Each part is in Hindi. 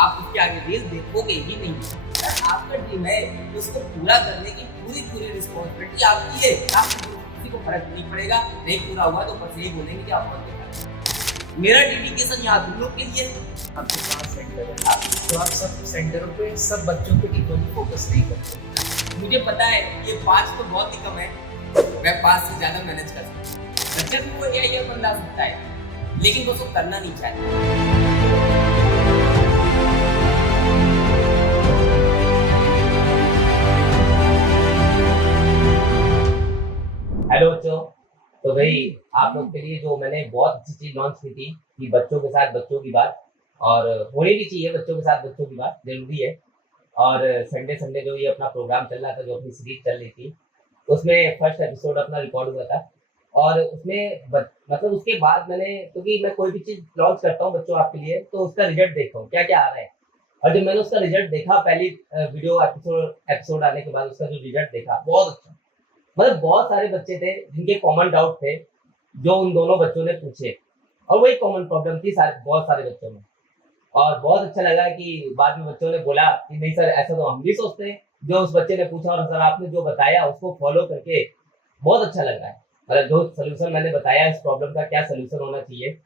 आप उसके आगे रील देखोगे ही नहीं। अगर आपका ड्रीम है तो उसको पूरा करने की पूरी रिस्पॉन्सिबिलिटी आपकी है। आपको किसी को फर्क नहीं पड़ेगा, नहीं पूरा हुआ तो बस यही बोलेंगे कि आप बहुत मेरा डेडिकेशन यहाँ तुम लोग के लिए है। आपके पास सेंटर है तो आप सब सेंटरों पे सब बच्चों पे इक्वली फोकस नहीं करते। मुझे पता है ये 5 तो बहुत ही कम है, मैं 5 से ज्यादा मैनेज कर सकता हूँ। बच्चे को वो ये बंदा सकता है लेकिन वो उसको करना नहीं चाहता। हेलो बच्चों, तो भाई आप लोग के लिए जो मैंने बहुत अच्छी चीज लॉन्च की थी कि बच्चों के साथ बच्चों की बात, और होनी भी चाहिए बच्चों के साथ बच्चों की बात, जरूरी है। और संडे जो ये अपना प्रोग्राम चल रहा था, जो अपनी सीरीज चल रही थी, उसमें फर्स्ट एपिसोड अपना रिकॉर्ड हुआ था। और उसमें मतलब उसके बाद मैंने, क्योंकि मैं कोई भी चीज लॉन्च करता हूँ बच्चों आपके लिए, तो उसका रिजल्ट देखता हूँ क्या क्या आ रहा है। और जब मैंने उसका रिजल्ट देखा, पहली वीडियो एपिसोड आने के बाद उसका जो रिजल्ट देखा, बहुत अच्छा। मतलब बहुत सारे बच्चे थे जिनके कॉमन डाउट थे जो उन दोनों बच्चों ने पूछे, और वही कॉमन प्रॉब्लम थी बहुत सारे बच्चों में। और बहुत अच्छा लगा कि बाद में बच्चों ने बोला कि नहीं सर, ऐसा तो हम भी सोचते हैं जो उस बच्चे ने पूछा, और सर आपने जो बताया उसको फॉलो करके बहुत अच्छा लग रहा है। मतलब जो सोल्यूशन मैंने बताया इस प्रॉब्लम का क्या सोल्यूशन होना चाहिए,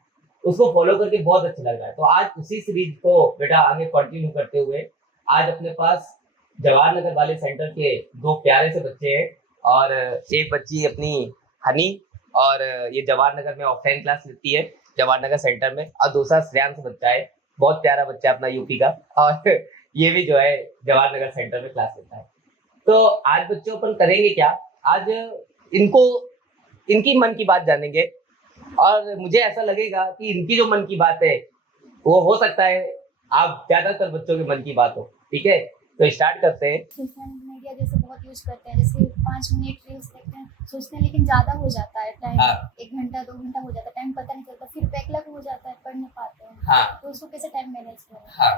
उसको फॉलो करके बहुत अच्छा लग रहा है। तो आज उसी सीरीज को बेटा आगे कंटिन्यू करते हुए आज अपने पास जवाहर नगर वाले सेंटर के 2 प्यारे से बच्चे हैं, और एक बच्ची अपनी हनी, और ये जवाहर नगर में ऑफलाइन क्लास लेती है जवाहर नगर सेंटर में, और दूसरा श्रेयांश बच्चा है, बहुत प्यारा बच्चा अपना यूपी का, और ये भी जो है जवाहर नगर सेंटर में क्लास लेता है। तो आज बच्चों अपन करेंगे क्या, आज इनकी मन की बात जानेंगे। और मुझे ऐसा लगेगा कि इनकी जो मन की बात है वो हो सकता है आप ज्यादातर बच्चों के मन की बात हो। ठीक है, तो स्टार्ट करते हैं। सोशल मीडिया जैसे बहुत यूज करते हैं, जैसे 5 मिनट रील्स देखते हैं, सोचते हैं लेकिन ज्यादा हो जाता है टाइम। हाँ। 1 घंटा 2 घंटा हो जाता है, टाइम पता नहीं चलता, फिर बैकलॉग हो जाता है, पढ़ नहीं पाते हैं। हाँ। तो उसको कैसे टाइम मैनेज करें? हाँ,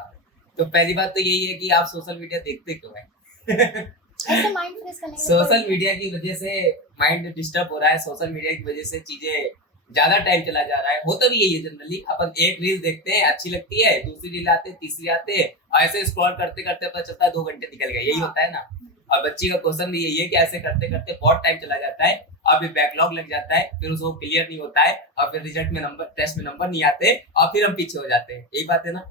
तो पहली बात तो यही है कि आप सोशल मीडिया देखते क्यों हैं? ऐसे माइंड फ्रेश करने के लिए सोशल मीडिया की वजह से माइंड डिस्टर्ब हो रहा है, सोशल मीडिया की वजह से चीजें ज्यादा टाइम चला जा रहा है। होता भी यही है जनरली, अपन एक रील देखते हैं, अच्छी लगती है, दूसरी रील आते हैं, तीसरी आते हैं, और ऐसे स्क्रॉल करते करते पता चलता है 2 घंटे निकल गए। यही होता है ना। और बच्ची का क्वेश्चन भी यही है कि ऐसे करते करते बहुत टाइम चला जाता है, और फिर बैकलॉग लग जाता है, फिर उसको क्लियर नहीं होता है, और फिर रिजल्ट में नंबर, टेस्ट में नंबर नहीं आते, और फिर हम पीछे हो जाते हैं। यही बात है ना।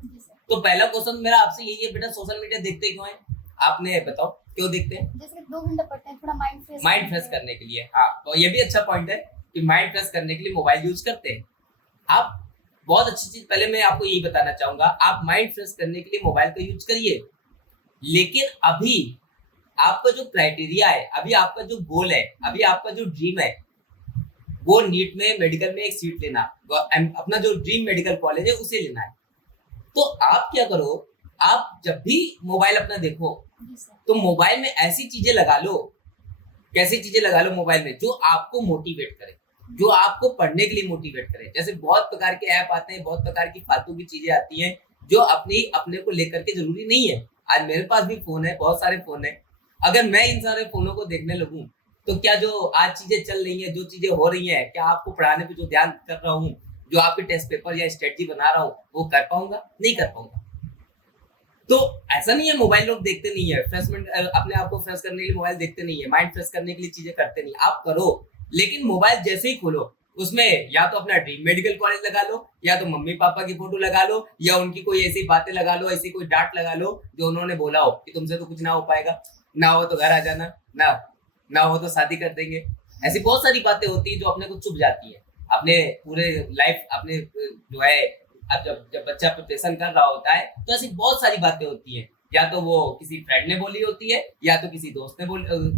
तो पहला क्वेश्चन मेरा आपसे यही है, बेटा सोशल मीडिया देखते क्यों है? आपने बताओ क्यों देखते हैं? जैसे 2 घंटा पढ़ते हैं, थोड़ा माइंड फ्रेश करने के लिए। हाँ, तो ये भी अच्छा पॉइंट है कि माइंड फ्रेश करने के लिए मोबाइल यूज करते हैं आप। बहुत अच्छी चीज, पहले मैं आपको यही बताना चाहूंगा, आप माइंड फ्रेश करने के लिए मोबाइल का यूज करिए, लेकिन अभी आपका जो क्राइटेरिया है, अभी आपका जो गोल है, अभी आपका जो ड्रीम है, वो नीट में मेडिकल में एक सीट लेना, अपना जो ड्रीम मेडिकल कॉलेज है उसे लेना है। तो आप क्या करो, आप जब भी मोबाइल अपना देखो तो मोबाइल में ऐसी चीजें लगा लो, कैसी चीजें लगा लो मोबाइल में जो आपको मोटिवेट करे, जो आपको पढ़ने के लिए मोटिवेट करे। जैसे बहुत प्रकार के ऐप आते हैं, बहुत प्रकार की फालतू की चीजें आती हैं जो अपने को लेकर के जरूरी नहीं है। आज मेरे पास भी फोन है, बहुत सारे फोन है, अगर मैं इन सारे फोनों को देखने लगूं तो क्या जो आज चीजें चल रही हैं, जो चीजें हो रही हैं, क्या आपको पढ़ाने पे जो ध्यान कर रहा हूँ, जो आपके टेस्ट पेपर या स्ट्रेटजी बना रहा हूँ, वो कर पाऊंगा? नहीं कर पाऊंगा। तो ऐसा नहीं है मोबाइल लोग देखते नहीं है, फ्रेशमेंट अपने आप को फ्रेश करने के लिए मोबाइल देखते नहीं है, माइंड फ्रेश करने के लिए चीजें करते नहीं, आप करो। लेकिन मोबाइल जैसे ही खोलो उसमें या तो अपना ड्रीम मेडिकल कॉलेज लगा लो, या तो मम्मी पापा की फोटो लगा लो, या उनकी कोई ऐसी बातें लगा लो, ऐसी कोई डांट लगा लो जो उन्होंने बोला हो कि तुमसे तो कुछ ना हो पाएगा, ना हो तो घर आ जाना, ना हो तो शादी कर देंगे। ऐसी बहुत सारी बातें होती है जो अपने को चुभ जाती है अपने पूरे लाइफ, अपने जो है, अब जब बच्चा प्रिपरेशन कर रहा होता है तो ऐसी बहुत सारी बातें होती हैं, या तो वो किसी फ्रेंड ने बोली होती है, या तो किसी दोस्त ने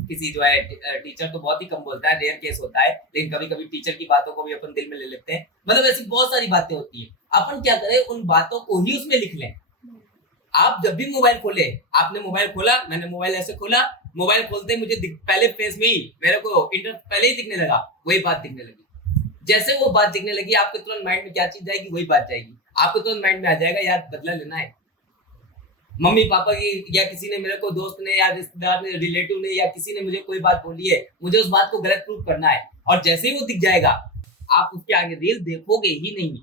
किसी जो है टीचर तो बहुत ही कम बोलता है, रेयर केस होता है, लेकिन कभी कभी टीचर की बातों को भी अपन दिल में ले लेते हैं। मतलब ऐसी बहुत सारी बातें होती हैं, अपन क्या करें, उन बातों को ही उसमें लिख लें। आप जब भी मोबाइल खोले, आपने मोबाइल खोला, मैंने मोबाइल ऐसे खोला, मोबाइल खोलते ही मुझे पहले पेज में ही मेरे को इंटर पहले ही दिखने लगा, वही बात दिखने लगी। जैसे वो बात दिखने लगी, आपके तुरंत माइंड में क्या चीज जाएगी, वही बात जाएगी। आपको तुरंत माइंड में आ जाएगा यार बदला लेना है। मम्मी पापा की, या किसी ने मेरे को, दोस्त ने या रिश्तेदार ने, रिलेटिव ने, या किसी ने मुझे कोई बात बोली है, मुझे उस बात को गलत प्रूफ करना है, और जैसे ही वो दिख जाएगा आप उसके आगे रील देखोगे ही नहीं।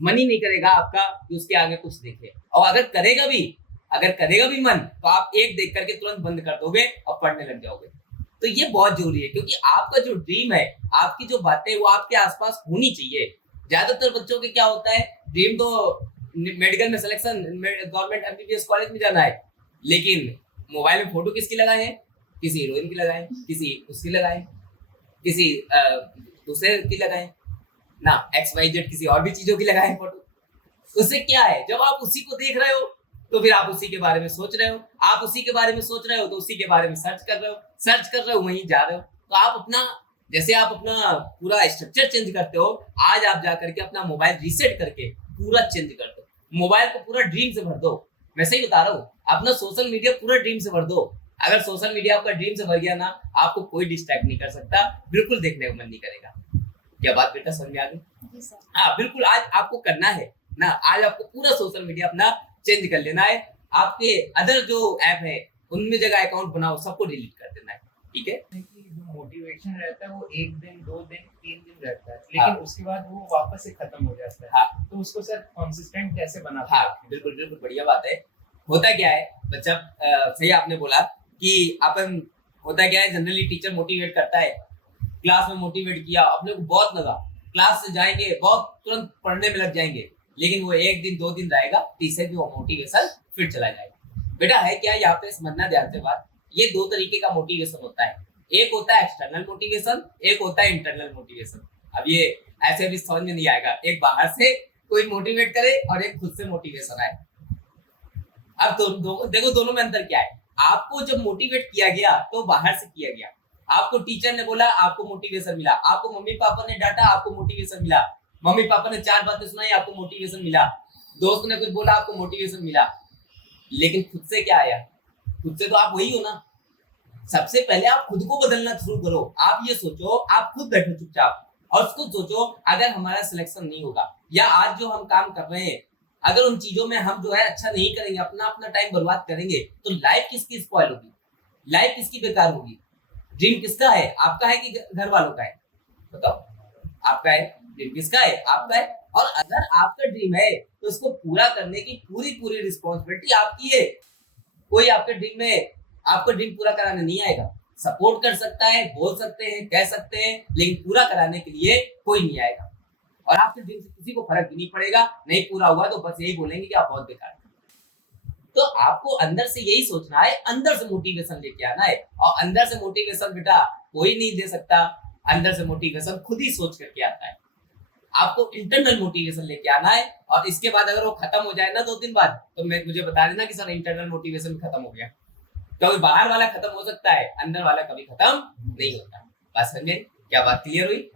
मन ही नहीं करेगा आपका कि उसके आगे कुछ देखे। और अगर करेगा भी मन, तो आप एक देख करके तुरंत बंद कर दोगे और पढ़ने लग जाओगे। तो ये बहुत जरूरी है, क्योंकि आपका जो ड्रीम है, आपकी जो बातें, वो आपके आसपास होनी चाहिए। ज्यादातर बच्चों के क्या होता है, ड्रीम तो मेडिकल में सिलेक्शन, गवर्नमेंट एमबीबीएस कॉलेज में जाना है, लेकिन मोबाइल में फोटो किसकी लगाए हैं, किसी हीरोइन की लगाए, किसी उसकी लगाए, किसी दूसरे की लगाए ना, XYZ किसी और भी चीजों की लगाए फोटो। उससे क्या है, जब आप उसी को देख रहे हो तो फिर आप उसी के बारे में सोच रहे हो, आप उसी के बारे में सोच रहे हो तो उसी के बारे में सर्च कर रहे हो, वहीं जा रहे हो। तो आप अपना, जैसे आप अपना पूरा स्ट्रक्चर चेंज करते हो, आज आप जा करके अपना मोबाइल रीसेट करके पूरा चेंज कर दो, मोबाइल को पूरा ड्रीम से भर दो। मैं सही बता रहा हूँ, अपना सोशल मीडिया पूरा ड्रीम से भर दो। अगर सोशल मीडिया आपका ड्रीम से भर गया ना, आपको कोई डिस्ट्रैक्ट नहीं कर सकता, बिल्कुल देखने का मन नहीं करेगा। क्या बात बेटा समझ में आ गई? हाँ बिल्कुल, आज आपको करना है ना, आज आपको पूरा सोशल मीडिया अपना चेंज कर लेना है। आपके अदर जो ऐप है उनमें जगह अकाउंट बनाओ, सबको डिलीट कर देना है, ठीक है? जो मोटिवेशन रहता है वो 1 दिन 2 दिन 3 दिन रहता है, लेकिन उसके बाद वो वापस से खत्म हो जाता है। तो उसको सर कंसिस्टेंट कैसे बना? बिल्कुल बिल्कुल, बढ़िया बात है। होता क्या है बच्चा, सही आपने बोला कि अपन, होता क्या है, जनरली टीचर मोटिवेट करता है, क्लास में मोटिवेट किया, अपने को बहुत लगा, क्लास से जाएंगे बहुत तुरंत पढ़ने में लग जाएंगे, लेकिन वो 1 दिन 2 दिन रहेगा, तीसरे दिन वो मोटिवेशन फिर चला जाएगा। बेटा है क्या, यहाँ पे समझना ध्यान से बात, ये 2 तरीके का मोटिवेशन होता है। एक होता है एक्सटर्नल मोटिवेशन, एक होता है इंटरनल मोटिवेशन। अब ये ऐसे भी समझ में नहीं आएगा, एक बाहर से कोई मोटिवेट करे और एक खुद से मोटिवेशन आए। अब देखो दोनों में अंतर क्या है। आपको जब मोटिवेट किया गया तो बाहर से किया गया, आपको टीचर ने बोला, आपको मोटिवेशन मिला, आपको मम्मी पापा ने डांटा, आपको मोटिवेशन मिला, मम्मी पापा ने 4 बातें सुनाई, आपको मोटिवेशन मिला, दोस्त ने कुछ बोला, आपको मोटिवेशन मिला। लेकिन खुद से क्या आया? खुद से तो आप वही हो ना। सबसे पहले आप खुद को बदलना शुरू करो। आप ये सोचो, आप खुद बैठो चुपचाप और खुद सोचो, अगर हमारा सिलेक्शन नहीं होगा, या आज जो हम काम कर रहे हैं, अगर उन चीजों में हम जो है अच्छा नहीं करेंगे, अपना टाइम बर्बाद करेंगे, तो लाइफ किसकी स्पॉइल होगी, लाइफ किसकी बेकार होगी? ड्रीम किसका है, आपका है कि घर वालों का है? बताओ, आपका है। ड्रीम किसका है? आपका है। और अगर आपका ड्रीम है तो उसको पूरा करने की पूरी रिस्पॉन्सिबिलिटी आपकी है। कोई आपके ड्रीम में आपको ड्रीम पूरा कराने नहीं आएगा। सपोर्ट कर सकता है, बोल सकते हैं, कह सकते हैं, लेकिन पूरा कराने के लिए कोई नहीं आएगा। और आपके ड्रीम से किसी को फर्क भी नहीं पड़ेगा। नहीं पूरा हुआ तो बस यही बोलेंगे कि आप बहुत बेकार। तो आपको अंदर से यही सोचना है, अंदर से मोटिवेशन लेके आना है। और अंदर से मोटिवेशन बेटा कोई नहीं दे सकता, अंदर से मोटिवेशन खुद ही सोच करके आता है। आपको इंटरनल मोटिवेशन लेके आना है, और इसके बाद अगर वो खत्म हो जाए ना 2 दिन बाद, तो मुझे बता देना कि सर इंटरनल मोटिवेशन खत्म हो गया। कभी बाहर वाला खत्म हो सकता है, अंदर वाला कभी खत्म नहीं होता। बात समझे? क्या बात क्लियर हुई?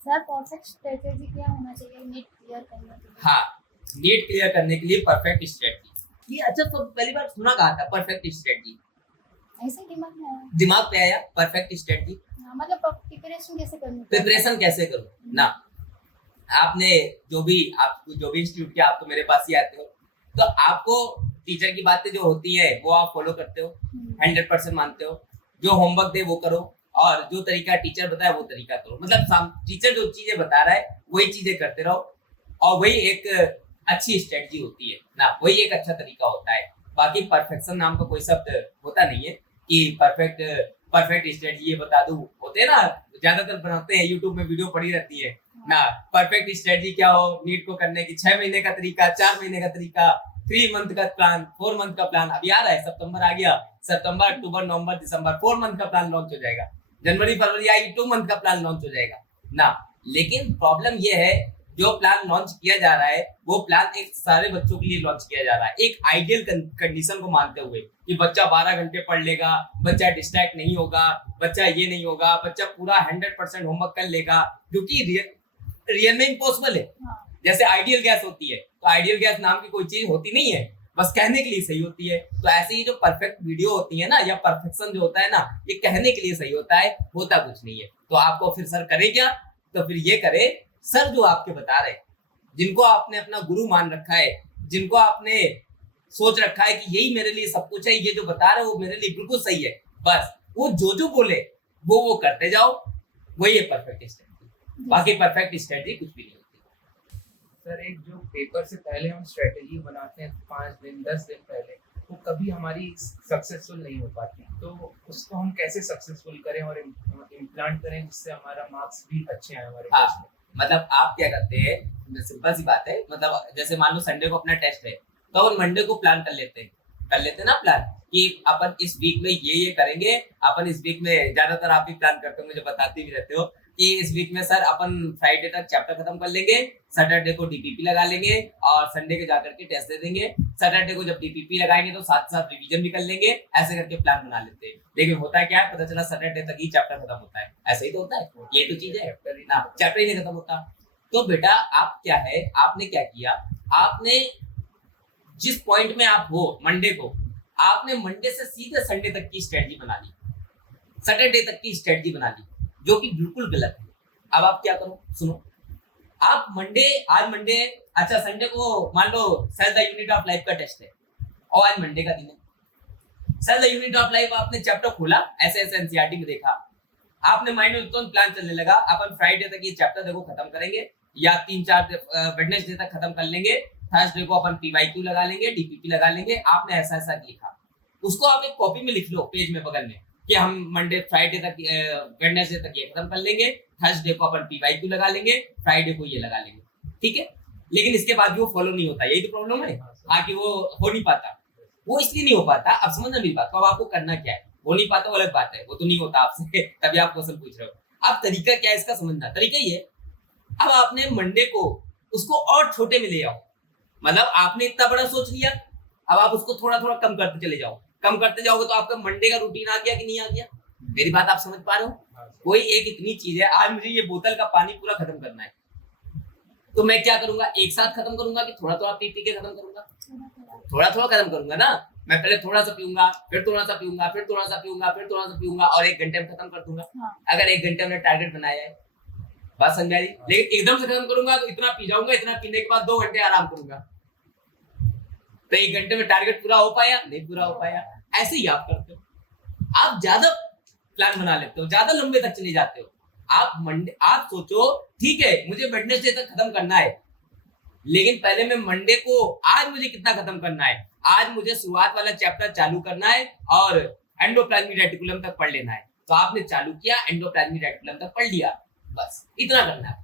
सर परफेक्ट स्ट्रेटेजी क्या होना चाहिए नीट क्लियर करने के लिए? हाँ, नीट क्लियर करने के लिए परफेक्ट स्ट्रेटजी। ये अच्छा, तो पहली बार सुना कहा था परफेक्ट स्ट्रेटजी? ऐसे दिमाग में आया। दिमाग पे आया परफेक्ट स्ट्रेटजी। मतलब प्रिपरेशन कैसे करनी? प्रिपरेशन कैसे करूं ना। आपने जो भी इंस्टीट्यूट किया, आप तो मेरे पास ही आते हो, तो आपको टीचर की बातें जो होती है वो आप फॉलो करते हो, 100% मानते हो। जो होमवर्क दे वो करो, और जो तरीका टीचर बताए वो तरीका करो। मतलब टीचर जो चीजें बता रहा है वही चीजें करते रहो, और वही एक अच्छी स्ट्रेटजी होती है ना, वही एक अच्छा तरीका होता है। बाकी परफेक्शन नाम का कोई शब्द होता नहीं है कि परफेक्ट स्ट्रेटजी ये बता दूं। होते हैं ना, ज्यादातर बनाते हैं, यूट्यूब में वीडियो पड़ी रहती है ना, परफेक्ट स्ट्रेटजी क्या हो नीट को करने की, 6 महीने का तरीका, 4 महीने का तरीका, 3 मंथ का प्लान, 4 मंथ का प्लान। अभी आ रहा है, सितंबर आ गया, सितंबर अक्टूबर नवंबर दिसंबर 4 मंथ का प्लान लॉन्च हो जाएगा। जनवरी फरवरी आएगी, 2 मंथ का प्लान लॉन्च हो जाएगा ना। लेकिन प्रॉब्लम ये है, जो प्लान लॉन्च किया जा रहा है वो प्लान एक सारे बच्चों के लिए लॉन्च किया जा रहा है, एक आइडियल कंडीशन को मानते हुए कि बच्चा 12 घंटे पढ़ लेगा, बच्चा डिस्ट्रैक्ट नहीं होगा, बच्चा ये नहीं होगा, बच्चा पूरा 100% होमवर्क कर लेगा, जो कि रियल में इम्पॉसिबल है। जैसे आइडियल गैस होती है, तो आइडियल गैस नाम की कोई चीज होती नहीं है, बस कहने के लिए सही होती है। तो ऐसे ही जो परफेक्ट वीडियो होती है ना, या परफेक्शन जो होता है ना, ये कहने के लिए सही होता है, होता कुछ नहीं है। तो आपको फिर सर करे क्या? तो फिर ये करे सर जो आपके बता रहे, जिनको आपने अपना गुरु मान रखा है, जिनको आपने सोच रखा है कि यही मेरे लिए सब कुछ है, ये जो बता रहे हो वो मेरे लिए बिल्कुल सही है, बस वो जो बोले वो करते जाओ, वही है परफेक्ट स्ट्रेटजी। बाकी परफेक्ट स्ट्रेटजी कुछ भी नहीं होती। सर एक जो पेपर से पहले हम स्ट्रेटेजी बनाते हैं 5 दिन 10 दिन पहले, वो कभी हमारी सक्सेसफुल नहीं हो पाती, तो उसको हम कैसे सक्सेसफुल करें और इम्प्लांट करें जिससे हमारा मार्क्स भी अच्छे आए हमारे टेस्ट में। मतलब आप क्या करते हैं, सिंपल सी बात है, मतलब जैसे मान लो संडे को अपना टेस्ट है तो अपन मंडे को प्लान कर लेते हैं ना प्लान कि अपन इस वीक में ये करेंगे। अपन इस वीक में ज्यादातर आप भी प्लान करते हो, मुझे बताते भी रहते हो कि इस वीक में सर अपन फ्राइडे तक चैप्टर खत्म कर लेंगे, सैटरडे को डीपीपी लगा लेंगे और संडे के जाकर के टेस्ट दे देंगे। सैटरडे को जब डीपीपी लगाएंगे तो साथ साथ रिवीजन भी कर लेंगे, ऐसे करके प्लान बना लेते हैं। लेकिन होता क्या है, पता चला सैटरडे तक ही चैप्टर खत्म होता है। ऐसा ही तो होता है, ये तो चीज है ना, चैप्टर ही नहीं खत्म होता। तो बेटा आप क्या है, आपने क्या किया, आपने जिस पॉइंट में आप हो मंडे को, आपने मंडे से सीधे संडे तक की स्ट्रेटजी बना ली, सैटरडे तक की स्ट्रेटजी बना ली, जो कि बिल्कुल गलत है। अब आप क्या करो, सुनो, आप आज मंडे है, अच्छा संडे को मान लो cell the unit of life का टेस्ट है और आज मंडे का दिन है। Cell the unit of life आपने चैप्टर खोला, ऐसे एनसीईआरटी में देखा, आपने माइंड में तुरंत प्लान चलने लगा, अपन फ्राइडे तक ये चैप्टर देखो खत्म करेंगे या 3-4 वेडनेसडे तक खत्म कर लेंगे, थर्सडे को अपन पीवाईक्यू लगा लेंगे, डीपीपी लगा लेंगे। आपने ऐसा लिखा, उसको आप एक कॉपी में लिख लो पेज में बगल में कि हम मंडे फ्राइडे तक वेडनेसडे तक ये खत्म कर लेंगे, थर्सडे को अपन पीवाईक्यू लगा लेंगे, फ्राइडे को ये लगा लेंगे, ठीक है। लेकिन इसके बाद भी वो फॉलो नहीं होता, यही तो प्रॉब्लम है कि वो हो नहीं पाता। वो इसलिए नहीं हो पाता, अब समझना मेरी बात को, अब आपको करना क्या है, हो नहीं पाता वो अलग बात है, वो तो नहीं होता आपसे तभी आप क्वेश्चन पूछ रहे हो। अब तरीका क्या है इसका समझना, तरीका ये, अब आपने मंडे को उसको और छोटे में ले आओ, मतलब आपने इतना बड़ा सोच लिया, अब आप उसको थोड़ा थोड़ा कम करते चले जाओ, कम करते जाओगे तो आपका मंडे का रूटीन आ गया कि नहीं आ गया। मेरी बात आप समझ पा रहे हो। कोई एक इतनी चीज है, आज मुझे ये बोतल का पानी पूरा खत्म करना है, तो मैं क्या करूंगा, एक साथ खत्म करूंगा कि थोड़ा थोड़ा पी पी के खत्म करूंगा, थोड़ा थोड़ा खत्म करूंगा ना। मैं पहले थोड़ा सा पीऊंगा, फिर थोड़ा सा पीऊंगा, फिर थोड़ा सा पीऊंगा, फिर थोड़ा सा पीऊंगा और 1 घंटे में खत्म कर दूंगा। अगर 1 घंटे में टारगेट बनाया है, बात समझ आई। लेकिन एकदम से खत्म करूंगा तो इतना पी जाऊंगा, इतना पीने के बाद 2 घंटे आराम करूंगा, तो 1 घंटे में टारगेट पूरा हो पाया, नहीं पूरा हो पाया। ऐसे ही आप करते हो, आप ज्यादा प्लान बना लेते हो, ज्यादा लंबे तक चले जाते हो। आप सोचो ठीक है मुझे वेडनेसडे तक खत्म करना है, लेकिन पहले मैं मंडे को आज मुझे कितना खत्म करना है, आज मुझे शुरुआत वाला चैप्टर चालू करना है और एंडोप्लाज्मिक रेटिकुलम तक पढ़ लेना है। तो आपने चालू किया, एंडोप्लाज्मिक रेटिकुलम तक पढ़ लिया, बस इतना करना है।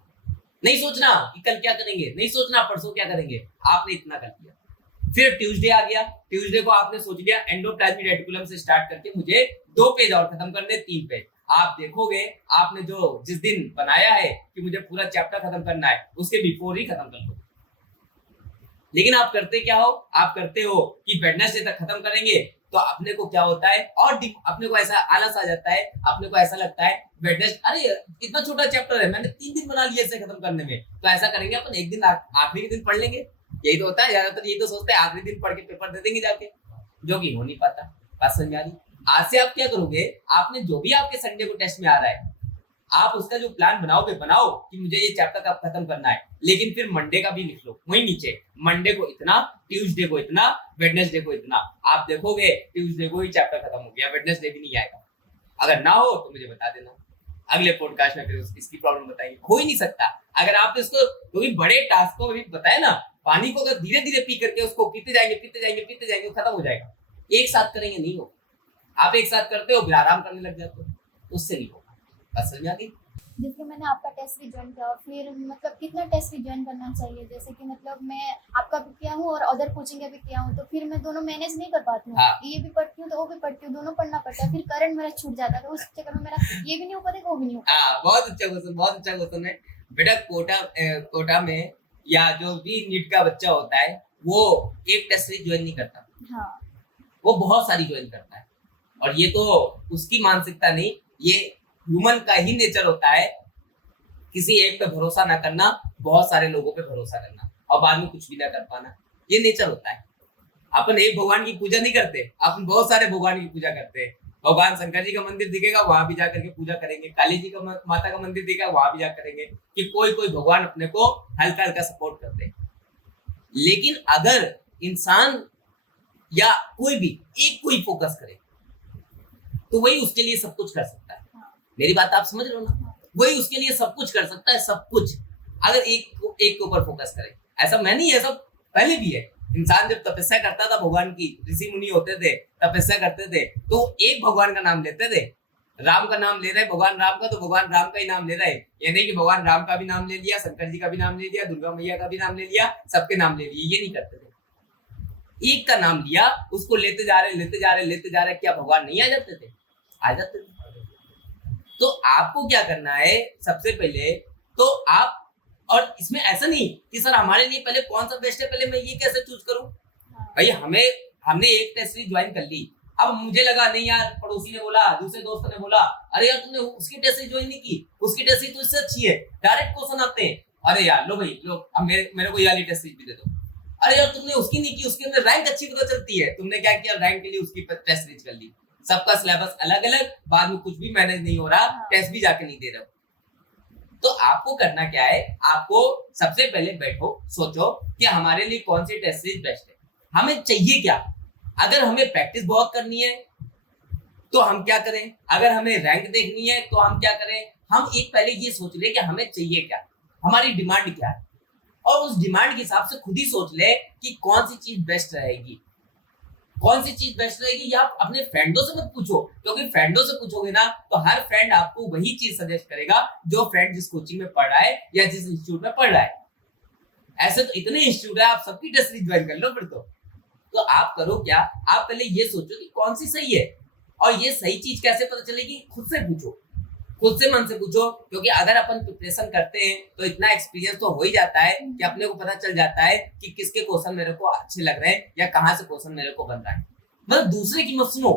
नहीं सोचना कि कल क्या करेंगे, नहीं सोचना परसों क्या करेंगे, आपने इतना कर लिया। फिर ट्यूसडे आ गया, ट्यूसडे को आपने सोच लिया एंडोप्लाज्मिक रेटिकुलम से स्टार्ट करके मुझे 2 पेज और खत्म करने, 3 पेज। आप देखोगे आपने जो जिस दिन बनाया है कि मुझे पूरा चैप्टर खत्म करना है, उसके बिफोर ही खत्म कर दो। लेकिन आप करते क्या हो, आप करते हो कि वेडनेसडे तक खत्म करेंगे, तो अपने को क्या होता है, और अपने को ऐसा आलस आ जाता है, अपने को ऐसा लगता है वेडनेसडे, अरे इतना छोटा चैप्टर है, मैंने 3 दिन बना लिए इसे खत्म करने में, तो ऐसा करेंगे अपन एक दिन आखिरी के दिन पढ़ लेंगे। यही तो होता है, ज्यादातर यही तो सोचते हैं, आखिरी दिन पढ़ के पेपर दे देंगे जाके, जो कि हो नहीं पाता। बात समझ आ रही। आज से आप क्या करोगे, आपने जो भी आपके संडे को टेस्ट में आ रहा है, आप उसका जो प्लान बनाओगे, बनाओ कि मुझे ये चैप्टर कब खत्म करना है, लेकिन फिर मंडे का भी लिख लो वहीं नीचे, मंडे को इतना, ट्यूसडे को इतना, वेडनेसडे को इतना। आप देखोगे ट्यूसडे को ही चैप्टर खत्म हो गया, वेडनेसडे भी नहीं आएगा। अगर ना हो तो मुझे बता देना, अगले पॉडकास्ट में फिर इसकी प्रॉब्लम बताएंगे। हो ही नहीं सकता अगर आप इसको, क्योंकि बड़े टास्क को अभी बताया ना, पानी को अगर धीरे धीरे पी करके उसको पीते जाएंगे खत्म हो जाएगा। एक साथ करेंगे नहीं हो, आप एक साथ करते हो फिर आराम करने लग जाते हो, उससे नहीं होगा। बस समझ आ गई। जैसे मैंने आपका टेस्ट भी ज्वाइन किया, फिर मतलब कितना टेस्ट भी ज्वाइन करना चाहिए, जैसे कि मतलब मैं आपका भी किया हूँ और अदर कोचिंग का भी किया हूँ, तो फिर मैं दोनों मैनेज नहीं कर पाती हूँ। ये भी पढ़ती हूँ तो वो भी पढ़ती हूँ, दोनों पढ़ना पड़ता है, फिर करंट मेरा छूट जाता है, तो उस चक्कर में मेरा ये भी नहीं हो पाता, वो भी नहीं हो पाता। बहुत अच्छा क्वेश्चन है बेटा। कोटा में या जो भी नीट का बच्चा होता है, वो एक टेस्ट सीरीज ज्वाइन नहीं करता, वो बहुत सारी ज्वाइन करता है। और ये तो उसकी मानसिकता नहीं, ये ह्यूमन का ही नेचर होता है, किसी एक पे भरोसा ना करना, बहुत सारे लोगों पे भरोसा करना और बाद में कुछ भी ना कर पाना, ये नेचर होता है। अपन एक भगवान की पूजा नहीं करते, अपन बहुत सारे भगवान की पूजा करते हैं। भगवान शंकर जी का मंदिर दिखेगा, वहां भी जाकर के पूजा करेंगे, काली जी का माता का मंदिर दिखेगा, वहां भी जा करेंगे, कि कोई भगवान अपने को हल्का हल्का सपोर्ट करते हैं। लेकिन अगर इंसान या कोई भी एक कोई फोकस करे, तो वही उसके लिए सब कुछ कर सकता है। मेरी बात आप समझ रहे हो ना, वही उसके लिए सब कुछ कर सकता है, सब कुछ, अगर एक के ऊपर फोकस करे। ऐसा मैं नहीं, ऐसा पहले भी है। इंसान जब तपस्या करता था भगवान की, ऋषि मुनि होते थे, तपस्या करते थे, तो एक भगवान का नाम लेते थे। राम का नाम ले रहे भगवान राम का, तो भगवान राम का ही नाम ले रहे। ये नहीं कि भगवान राम का भी नाम ले लिया, शंकर जी का भी नाम ले लिया, दुर्गा मैया का भी नाम ले लिया, सबके नाम ले लिए, ये नहीं करते थे। एक का नाम लिया, उसको लेते जा रहे, क्या भगवान नहीं आ जाते थे? आ जाते थे। तो आपको क्या करना है सबसे पहले, तो आप, और इसमें ऐसा नहीं कि सर हमारे लिए पहले कौन सा बेस्ट है, पहले मैं ये कैसे चूज करूं। भाई हमने एक टेस्ट सीरीज ज्वाइन कर ली, अब मुझे लगा नहीं यार, पड़ोसी ने बोला, दूसरे दोस्त ने बोला, अरे यार तुमने उसकी टेस्ट सीरीज ज्वाइन नहीं की, उसकी टेस्ट सीरीज तो इससे अच्छी है, डायरेक्ट क्वेश्चन आते हैं, अरे यार लो भाई लो, अब मेरे को ये वाली टेस्ट सीरीज भी दे दो। अरे यार तुमने उसकी नहीं की, उसके अंदर रैंक अच्छी पता चलती है, तुमने क्या किया, रैंक के लिए उसकी टेस्ट सीरीज कर ली। सबका सिलेबस अलग अलग, बाद में कुछ भी मैनेज नहीं हो रहा, टेस्ट भी जाके नहीं दे रहे हो। तो आपको करना क्या है, आपको सबसे पहले बैठो, सोचो कि हमारे लिए कौन सी टेस्ट सीरीज बेस्ट है, हमें चाहिए क्या। अगर हमें प्रैक्टिस बहुत करनी है तो हम क्या करें, अगर हमें रैंक देखनी है तो हम क्या करें, हम एक पहले ये सोच ले कि हमें चाहिए क्या, हमारी डिमांड क्या है, और उस डिमांड के हिसाब से खुद ही सोच ले कि कौन सी चीज बेस्ट रहेगी, कौन सी चीज बेस्ट रहेगी। या आप अपने फ्रेंडों से मत पूछो, क्योंकि फ्रेंडों से पूछोगे ना तो हर फ्रेंड आपको वही चीज सजेस्ट करेगा जो फ्रेंड जिस कोचिंग में पढ़ रहा है या जिस इंस्टीट्यूट में पढ़ रहा है। ऐसे तो इतने इंस्टीट्यूट है, आप सबकी टेस्ट सीरीज ज्वाइन कर लो फिर तो आप करो क्या, आप पहले ये सोचो कि कौन सी सही है, और ये सही चीज कैसे पता चलेगी, खुद से पूछो, खुद से मन से पूछो। क्योंकि अगर अपन प्रिपरेशन करते हैं तो इतना एक्सपीरियंस तो हो ही जाता है कि अपने को पता चल जाता है कि किसके क्वेश्चन मेरे को अच्छे लग रहे हैं या कहाँ से क्वेश्चन मेरे को बन रहा है। मतलब दूसरे की मत सुनो,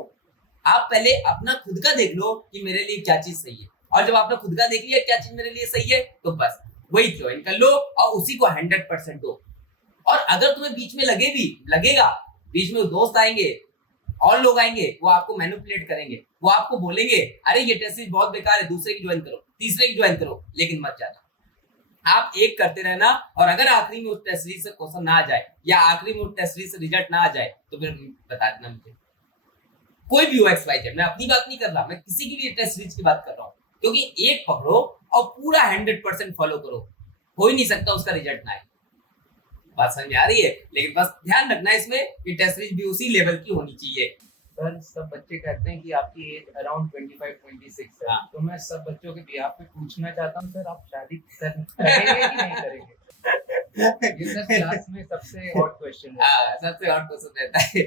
आप पहले अपना खुद का देख लो कि मेरे लिए क्या चीज सही है, और जब आपने खुद का देख लिया क्या चीज मेरे लिए सही है, तो बस वही ज्वाइन कर लो और उसी को 100% दो। और अगर तुम्हें बीच में लगेगा, बीच में दोस्त आएंगे और लोग आएंगे, वो आपको मैनिपुलेट करेंगे, वो आपको बोलेंगे अरे ये टेस्ट सीरीज बहुत बेकार है, दूसरे की ज्वाइन करो, तीसरे की ज्वाइन करो, लेकिन मत जाना। आप एक करते रहना, और अगर आखिरी में उस टेस्ट सीरीज से क्वेश्चन ना आ जाए या आखिरी में उस टेस्ट सीरीज से रिजल्ट ना आ जाए तो फिर बता देना मुझे। कोई भी हो XYZ, मैं अपनी बात नहीं कर रहा, मैं किसी की भी टेस्ट सीरीज की बात कर रहा हूँ। क्योंकि एक पकड़ो और पूरा 100% फॉलो करो, हो ही नहीं सकता उसका रिजल्ट ना आए। बात समझ आ रही है? लेकिन बस ध्यान रखना इसमें कि टेस्ट सीरीज भी उसी लेवल की होनी चाहिए। सर सब बच्चे कहते हैं कि आपकी एज अराउंड 25-26 है, हाँ। तो मैं सब बच्चों के बिहाफ पे पूछना चाहता हूँ सर, आप शादी करेंगे कि नहीं करेंगे? ये सर क्लास में सबसे हॉट क्वेश्चन है। सबसे हॉट क्वेश्चन रहता है।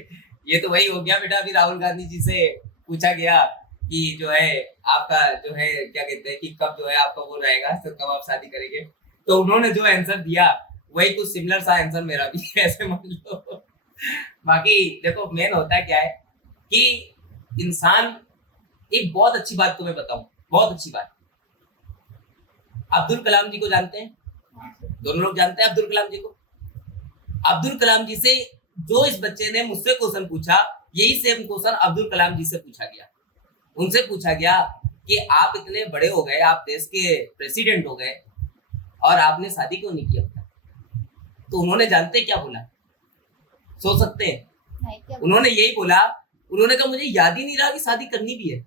ये तो वही हो गया बेटा, अभी राहुल गांधी जी से पूछा गया कि जो है आपका जो है क्या कहते हैं कि कब जो है आपका वो रहेगा, तो कब आप शादी करेंगे, तो उन्होंने जो आंसर दिया वही कुछ सिमिलर सा आंसर मेरा भी है, ऐसे मान लो। बाकी देखो मेन होता है क्या है कि इंसान, एक बहुत अच्छी बात तुम्हें बताऊं, बहुत अच्छी बात, अब्दुल कलाम जी को जानते हैं? दोनों लोग जानते हैं अब्दुल कलाम जी को। अब्दुल कलाम जी से जो इस बच्चे ने मुझसे क्वेश्चन पूछा, यही सेम क्वेश्चन अब्दुल कलाम जी से पूछा गया। उनसे पूछा गया कि आप इतने बड़े हो गए, आप देश के प्रेसिडेंट हो गए और आपने शादी क्यों नहीं किया? तो उन्होंने जानते क्या बोला, सोच सकते हैं? उन्होंने यही बोला, उन्होंने कहा मुझे याद ही नहीं रहा कि शादी करनी भी है।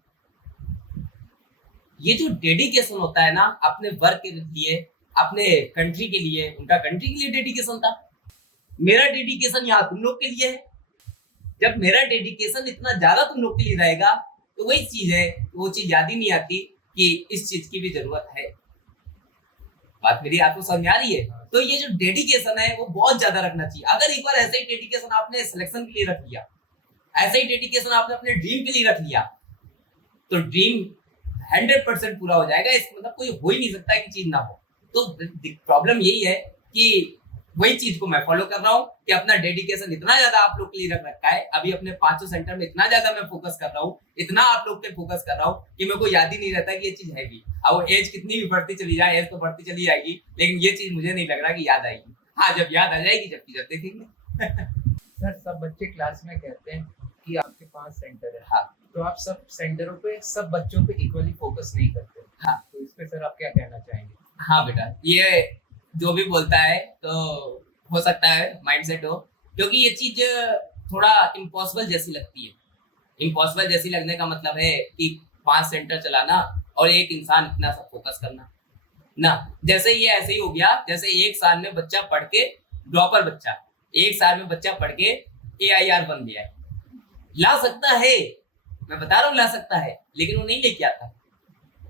ये जो डेडिकेशन होता है ना अपने वर्क के लिए, अपने कंट्री के लिए, उनका कंट्री के लिए डेडिकेशन था, मेरा डेडिकेशन यहाँ तुम लोग के लिए है। जब मेरा डेडिकेशन इतना ज्यादा तुम लोग के लिए रहेगा तो वही चीज है, वो चीज याद ही नहीं आती कि इस चीज की भी जरूरत है। बात मेरी आपको समझ आ रही है? तो ये जो डेडिकेशन है वो बहुत ज्यादा रखना चाहिए। अगर एक बार ऐसे ही डेडिकेशन आपने सिलेक्शन के लिए रख लिया, ऐसे ही डेडिकेशन आपने अपने ड्रीम के लिए रख लिया, तो ड्रीम 100% पूरा हो जाएगा। इसका मतलब कोई हो ही नहीं सकता कि चीज ना हो। तो प्रॉब्लम यही है कि वही चीज को मैं फॉलो कर रहा हूँ कि अपना डेडिकेशन इतना ज्यादा आप लोग के लिए रख रखा है। अभी अपने 500 सेंटर में इतना ज्यादा मैं फोकस कर रहा हूँ, इतना आप लोग पे फोकस कर रहा हूँ कि मेरे को याद ही नहीं रहता कि ये चीज है भी। अब वो एज कितनी भी बढ़ती चली जाए, एज तो बढ़ती चली जाएगी, लेकिन ये चीज मुझे नहीं लग रहा कि याद आएगी। हाँ, जब याद आ जाएगी जब देखेंगे। सर सब बच्चे क्लास में कहते हैं कि आपके 5 सेंटर है, हाँ, तो आप सब सेंटरों पे सब बच्चों पे इक्वली फोकस नहीं करते। हाँ, तो इस पे सर आप क्या कहना चाहेंगे? हाँ बेटा, ये जो भी बोलता है तो हो सकता है माइंडसेट हो, क्योंकि ये चीज थोड़ा इम्पॉसिबल जैसी लगती है। इम्पॉसिबल जैसी लगने का मतलब है कि 5 सेंटर चलाना और एक इंसान इतना सब फोकस करना ना। जैसे ये ऐसे ही हो गया जैसे एक साल में बच्चा पढ़ के ड्रॉपर बच्चा, 1 साल में बच्चा पढ़ के AIR बन गया है, ला सकता है, मैं बता रहा हूँ ला सकता है, लेकिन वो नहीं लेके आता।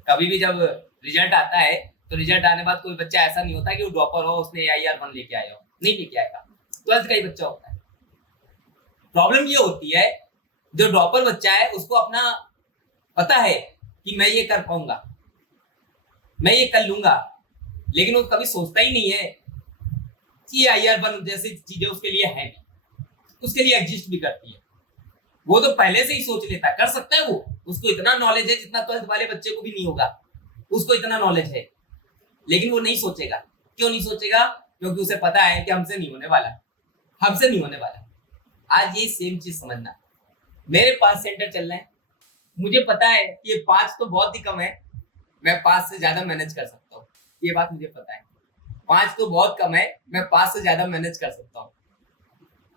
कभी भी जब रिजल्ट आता है तो रिजल्ट आने बाद कोई बच्चा ऐसा नहीं होता कि वो ड्रॉपर हो, उसने AIR 1 लेके आया हो, नहीं लेके आएगा। 12th का ही बच्चा होता है। प्रॉब्लम ये होती है, जो ड्रॉपर बच्चा है उसको अपना पता है कि मैं ये कर पाऊंगा, मैं ये कर लूंगा, लेकिन वो कभी सोचता ही नहीं है कि AIR 1 जैसी चीजें उसके लिए है, उसके लिए एग्जिस्ट भी करती है। वो तो पहले से ही सोच लेता है, कर सकता है वो, उसको इतना नॉलेज है जितना 12th वाले बच्चे को भी नहीं होगा, उसको इतना नॉलेज है, लेकिन वो नहीं सोचेगा। क्यों नहीं सोचेगा? क्योंकि उसे पता है कि हमसे नहीं होने वाला, हमसे नहीं होने वाला। आज ये सेम चीज समझना, मेरे 5 सेंटर चल रहे हैं, मुझे पता है कि ये 5 तो बहुत ही कम है, मैं 5 से ज्यादा मैनेज कर सकता हूँ, ये बात मुझे पता है। 5 तो बहुत कम है, मैं 5 से ज्यादा मैनेज कर सकता हूँ,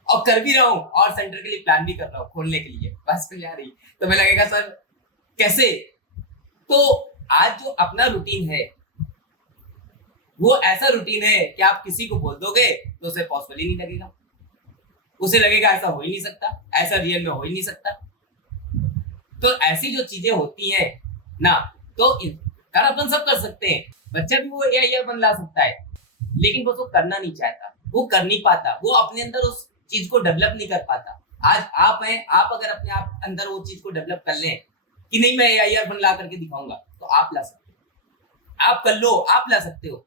और कर भी रहा हूँ, और सेंटर के लिए प्लान भी कर रहा हूँ खोलने के लिए। बस खुल जा रही तो मैं लगेगा सर कैसे? तो आज जो अपना रूटीन है वो ऐसा रूटीन है कि आप किसी को बोल दोगे तो उसे पॉसिबल ही नहीं लगेगा, उसे लगेगा ऐसा हो ही नहीं सकता, ऐसा रियल में हो ही नहीं सकता। तो ऐसी जो चीजें होती हैं ना, तो कर अपन सब कर सकते हैं, बच्चा भी वो AIR 1 ला सकता है, लेकिन वो करना नहीं चाहता, वो कर नहीं पाता, वो अपने अंदर उस चीज को डेवलप नहीं कर पाता। आज आप हैं, आप अगर अपने आप अंदर वो चीज को डेवलप कर लें कि नहीं मैं AIR 1 ला करके दिखाऊंगा, तो आप ला सकते हो, आप कर लो, आप ला सकते हो।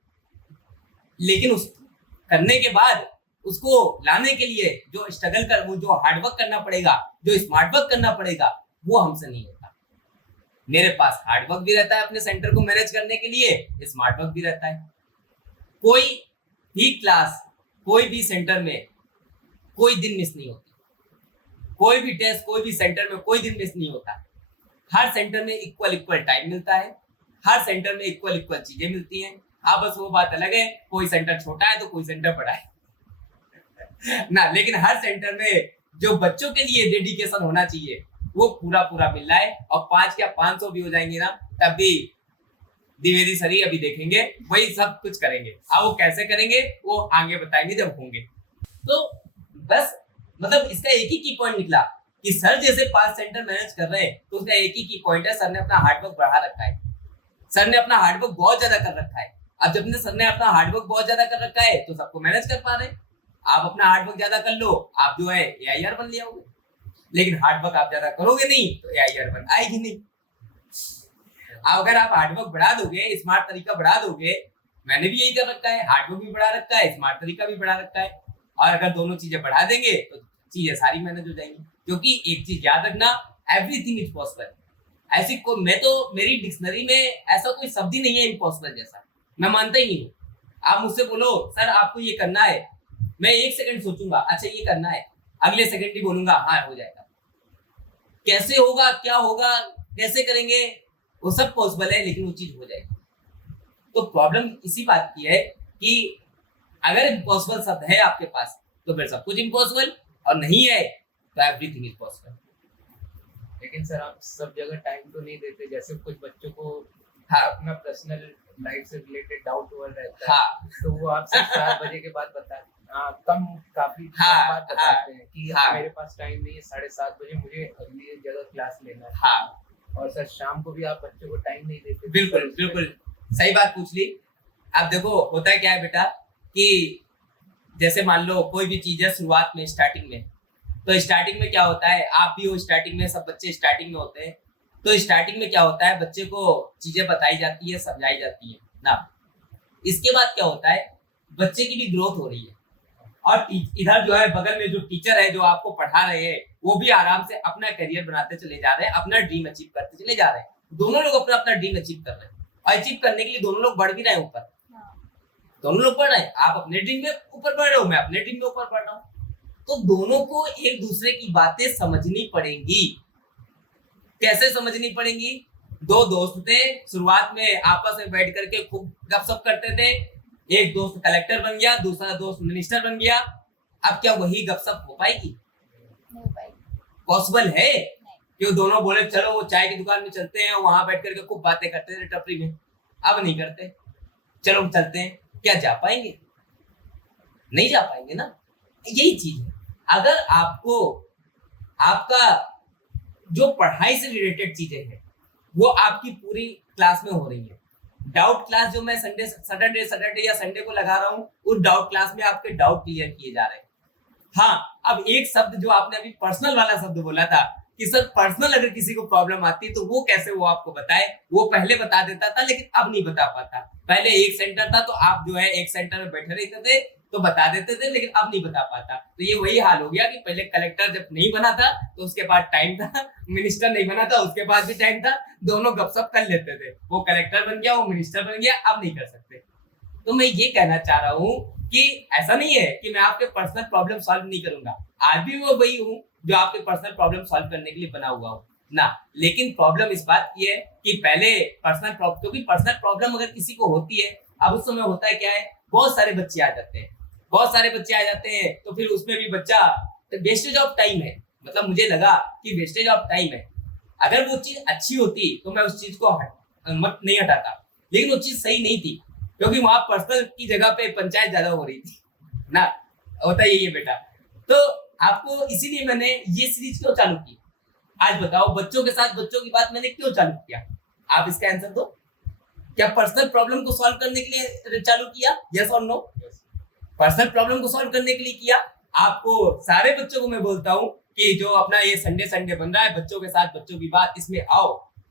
लेकिन उस करने के बाद उसको लाने के लिए जो स्ट्रगल कर, वो जो हार्डवर्क करना पड़ेगा, जो स्मार्ट वर्क करना पड़ेगा, वो हमसे नहीं होता। मेरे पास हार्डवर्क भी रहता है अपने सेंटर को मैनेज करने के लिए, स्मार्ट वर्क भी रहता है। कोई भी क्लास, कोई भी सेंटर में कोई दिन मिस नहीं होती, कोई भी टेस्ट, कोई भी सेंटर में कोई दिन मिस नहीं होता। हर सेंटर में इक्वल टाइम मिलता है, हर सेंटर में इक्वल चीजें मिलती हैं। हाँ, बस वो बात अलग है, कोई सेंटर छोटा है तो कोई सेंटर बड़ा है ना, लेकिन हर सेंटर में जो बच्चों के लिए डेडिकेशन होना चाहिए वो पूरा मिल रहा है। और 5 या 500 भी हो जाएंगे ना, तब भी द्विवेदी सर ही अभी देखेंगे, वही सब कुछ करेंगे। अब वो कैसे करेंगे वो आगे बताएंगे जब होंगे। तो बस मतलब इसका एक ही की पॉइंट निकला कि सर जैसे 5 सेंटर मैनेज कर रहे हैं, तो उसका एक ही की पॉइंट है, सर ने अपना हार्डवर्क बढ़ा रखा है, सर ने अपना हार्डवर्क बहुत ज्यादा कर रखा है। अब जब सर ने अपना हार्डवर्क बहुत ज्यादा कर रखा है तो सबको मैनेज कर पा रहे हैं। आप अपना हार्डवर्क ज्यादा कर लो, आप जो है AIR 1 ले आओगे, लेकिन हार्डवर्क आप ज्यादा करोगे नहीं तो AIR 1 आएगी नहीं। अगर आप हार्डवर्क बढ़ा दोगे, स्मार्ट तरीका बढ़ा दोगे, मैंने भी यही कर रखा है, हार्डवर्क भी बढ़ा रखा है, स्मार्ट तरीका भी बढ़ा रखा है, और अगर दोनों चीजें बढ़ा देंगे तो चीजें सारी मैनेज हो जाएंगी। क्योंकि एक चीज याद रखना, एवरीथिंग इज पॉसिबल। ऐसी को मैं तो मेरी डिक्शनरी में ऐसा कोई शब्द ही नहीं है इम्पॉसिबल जैसा, मैं मानता ही नहीं हूँ। आप मुझसे बोलो सर आपको ये करना है, मैं 1 सेकंड सोचूंगा, अच्छा ये करना है, अगले सेकंड ही बोलूंगा हाँ हो जाएगा। कैसे होगा, क्या होगा, कैसे करेंगे, वो सब पॉसिबल है, लेकिन वो चीज हो जाएगी। तो प्रॉब्लम इसी बात की है कि अगर इम्पॉसिबल शब्द है आपके पास तो फिर सब कुछ इम्पॉसिबल, और नहीं है तो एवरीथिंग इज पॉसिबल। लेकिन सर आप सब जगह टाइम तो नहीं देते, जैसे कुछ बच्चों को हाँ, अपना पर्सनल लाइफ से रिलेटेड डाउट हुआ रहता है, हाँ, तो वो आपसे 7 बजे के बाद बताते, काफी हाँ, बात बताते हैं कि हाँ, मेरे पास टाइम नहीं है, 7:30 बजे मुझे अगली जगह क्लास लेना है। हाँ, और सर शाम को भी आप बच्चों को टाइम नहीं देते। बिल्कुल सही बात पूछ ली। अब देखो होता क्या है बेटा कि जैसे मान लो कोई भी चीज है शुरुआत में, स्टार्टिंग में, तो स्टार्टिंग में क्या होता है, आप भी हो स्टार्टिंग में, सब बच्चे स्टार्टिंग में होते हैं। तो स्टार्टिंग में क्या होता है, बच्चे को चीजें बताई जाती है, समझाई जाती है ना। इसके बाद क्या होता है, बच्चे की भी ग्रोथ हो रही है, और इधर जो है बगल में जो टीचर है जो आपको पढ़ा रहे हैं वो भी आराम से अपना करियर बनाते चले जा रहे हैं, अपना ड्रीम अचीव करते चले जा रहे हैं। दोनों लोग अपना अपना ड्रीम अचीव कर रहे हैं, और अचीव करने के लिए दोनों लोग बढ़ भी रहे हैं ऊपर, दोनों लोग बढ़ रहे हैं। आप अपने ड्रीम में ऊपर बढ़ रहे हो, मैं अपने ड्रीम में ऊपर बढ़ रहा हूँ। तो दोनों को एक दूसरे की बातें समझनी पड़ेंगी। कैसे समझनी पड़ेंगी? 2 दोस्त थे, शुरुआत में आपस में बैठ करके खूब गपशप करते थे, एक दोस्त कलेक्टर बन गया, दूसरा दोस्त मिनिस्टर बन गया। अब क्या वही गपशप हो पाएगी? पॉसिबल है? कि दोनों बोले चलो वो चाय की दुकान में चलते हैं, वहां बैठ करके खूब बातें करते थे टपरी में, अब नहीं करते, चलो चलते हैं, क्या जा पाएंगे? नहीं जा पाएंगे ना। यही चीज है, अगर आपको आपका जो पढ़ाई से रिलेटेड चीजें हैं वो आपकी पूरी क्लास में हो रही है, डाउट क्लास जो मैं सैटरडे या संडे को लगा रहा हूँ, उस डाउट क्लास में आपके डाउट क्लियर किए जा रहे हैं। हाँ, अब एक शब्द जो आपने अभी पर्सनल वाला शब्द बोला था कि सर पर्सनल अगर किसी को प्रॉब्लम आती है तो वो कैसे वो आपको बताए, वो पहले बता देता था लेकिन अब नहीं बता पाता। पहले एक सेंटर था तो आप जो है एक सेंटर में बैठे रहते थे तो बता देते थे, लेकिन अब नहीं बता पाता। तो ये वही हाल हो गया कि पहले कलेक्टर जब नहीं बना था तो उसके पास टाइम था, मिनिस्टर नहीं बना था उसके पास भी टाइम था, दोनों गपशप कर लेते थे। वो कलेक्टर बन गया, वो मिनिस्टर बन गया, अब नहीं कर सकते। तो मैं ये कहना चाह रहा हूँ कि ऐसा नहीं है कि मैं आपके पर्सनल प्रॉब्लम सॉल्व नहीं करूंगा, आज भी वो वही हूँ जो आपके पर्सनल प्रॉब्लम सॉल्व करने के लिए बना हुआ हूँ ना। लेकिन प्रॉब्लम इस बात की है कि पहले पर्सनल प्रॉब्लम, क्योंकि पर्सनल प्रॉब्लम अगर किसी को होती है, अब उस समय होता है क्या है, बहुत सारे बच्चे आ जाते हैं, तो फिर उसमें भी बच्चा वेस्टेज ऑफ टाइम है। मतलब मुझे लगा कि वेस्टेज ऑफ टाइम है, अगर वो चीज अच्छी होती तो मैं उस चीज को मत नहीं हटाता, लेकिन वो चीज सही नहीं थी क्योंकि वहां पर्सनल की जगह पे पंचायत ज्यादा हो रही थी ना। होता यही है बेटा। तो आपको इसीलिए मैंने ये सीरीज क्यों चालू की, आज बताओ, बच्चों के साथ बच्चों की बात मैंने क्यों चालू किया, आप इसका आंसर दो। क्या पर्सनल प्रॉब्लम को सॉल्व करने के लिए चालू किया, यस और नो? पर्सनल प्रॉब्लम को सॉल्व करने के लिए किया। आपको सारे बच्चों को मैं बोलता हूँ कि जो अपना ये संडे बन रहा है, बच्चों के साथ बच्चों की बात, इसमें आओ।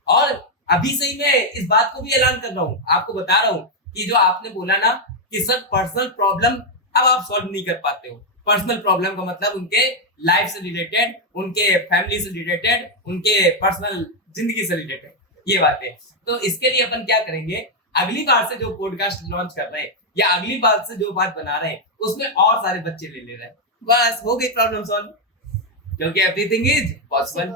और अभी से ही मैं इस बात को भी ऐलान कर रहा हूँ, आपको बता रहा हूँ कि जो आपने बोला ना कि सर पर्सनल प्रॉब्लम अब आप सॉल्व नहीं कर पाते हो, पर्सनल प्रॉब्लम का मतलब उनके लाइफ से रिलेटेड, उनके फैमिली से रिलेटेड, उनके पर्सनल जिंदगी से रिलेटेड ये बातें। तो इसके लिए अपन क्या करेंगे, अगली बार से जो पॉडकास्ट लॉन्च कर रहे हैं या अगली बार से जो बात बना रहे हैं उसमें और सारे बच्चे ले रहे हैं, बस हो गई प्रॉब्लम सॉल्व, क्योंकि एवरीथिंग इज पॉसिबल।